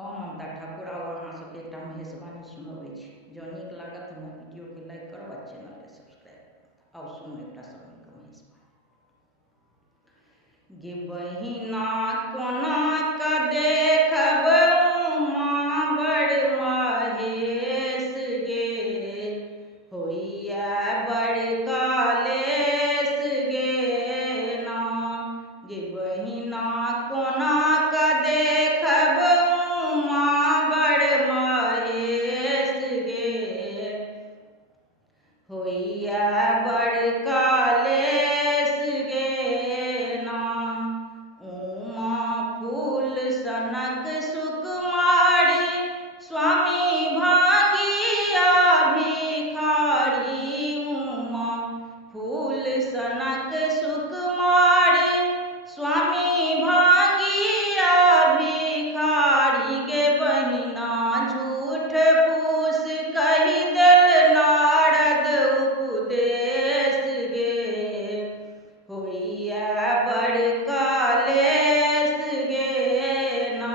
हम ममता ठाकुर और अहाँ सबके एकटा महेशवाणी सुनबै छी। जँ नीक लागत हमर वीडियोके लाइक करब आ चैनलके सब्सक्राइब करब। आउ सुनू एकटा समयके महेशवाणी। गे बहिना कोना कऽ देखब माँ बड़ महेश गे, होइया बड़ कालेश गे ना। गे बहिना कोना कऽ देखब माँ बड़ महेश गे, होइया बड़ कालेश गे ना। उमा फूल सनक सुकुमारी, स्वामी भागिया भिखारी। उमा फूल सनक सुकुमारी, स्वामी भागिया भिखारी। गे बहिना झूठ फूस कहि देल नारद उपदेश गे, होइया बड़ कालेश गे ना।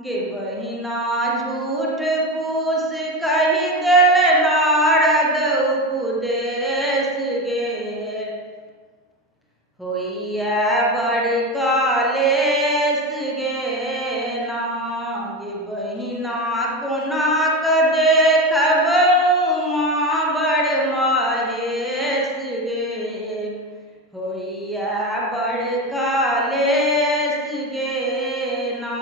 गे बहिना झूठ फूस कहि देल नारद उपदेश गे, होइया बड़ कालेश गे ना। गे बहिना कोना कऽ देखब माँ बड़ महेश गे, होइया बड़ कालेश गे ना।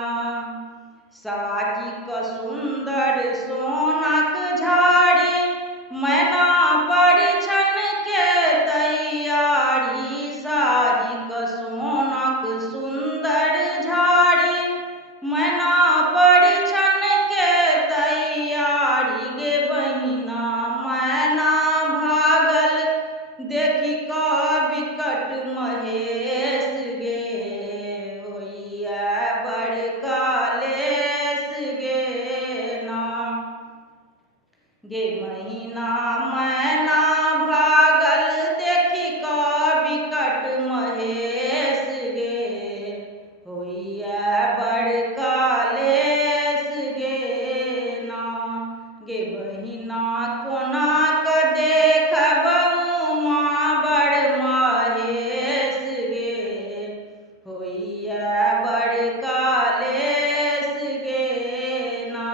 साजी कऽ सुन्दर सोनाक झाड़ी, मैना परिछन के तैयारी। साजी कऽ सोनाक सुन्दर झाड़ी, मैना परिछन के तैयारी। गे बहिना मैना भागल देखि कऽ बिकट महेश गे, होइया बड़ कालेश गे ना। गे बहिना मैना भागल देखि कऽ बिकट महेश गे, होइया बड़ कालेश गे ना। गे बहिना कोना कऽ देखब माँ बड़ महेश गे, होइया बड़ कालेश गे ना।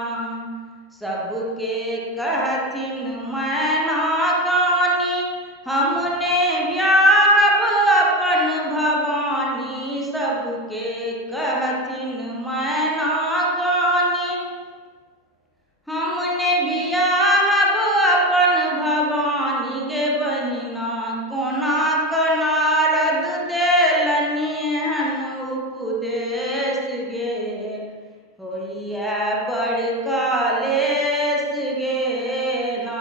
सबके कहथिन मैना कानी, हमने ब्याहब अपन भवानी। सबके कहथिन मैना कानी, हमने ब्याहब अपन भवानी। गे बहिना कोना कऽ नारद देलनि एहन उपदेश गे, होइया बड़ कालेश गे ना।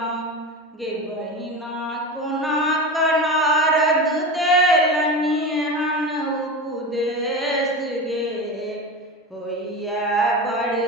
गे बहिना कोना कऽ नारद देलनि एहन उपदेश गे, होइया बड़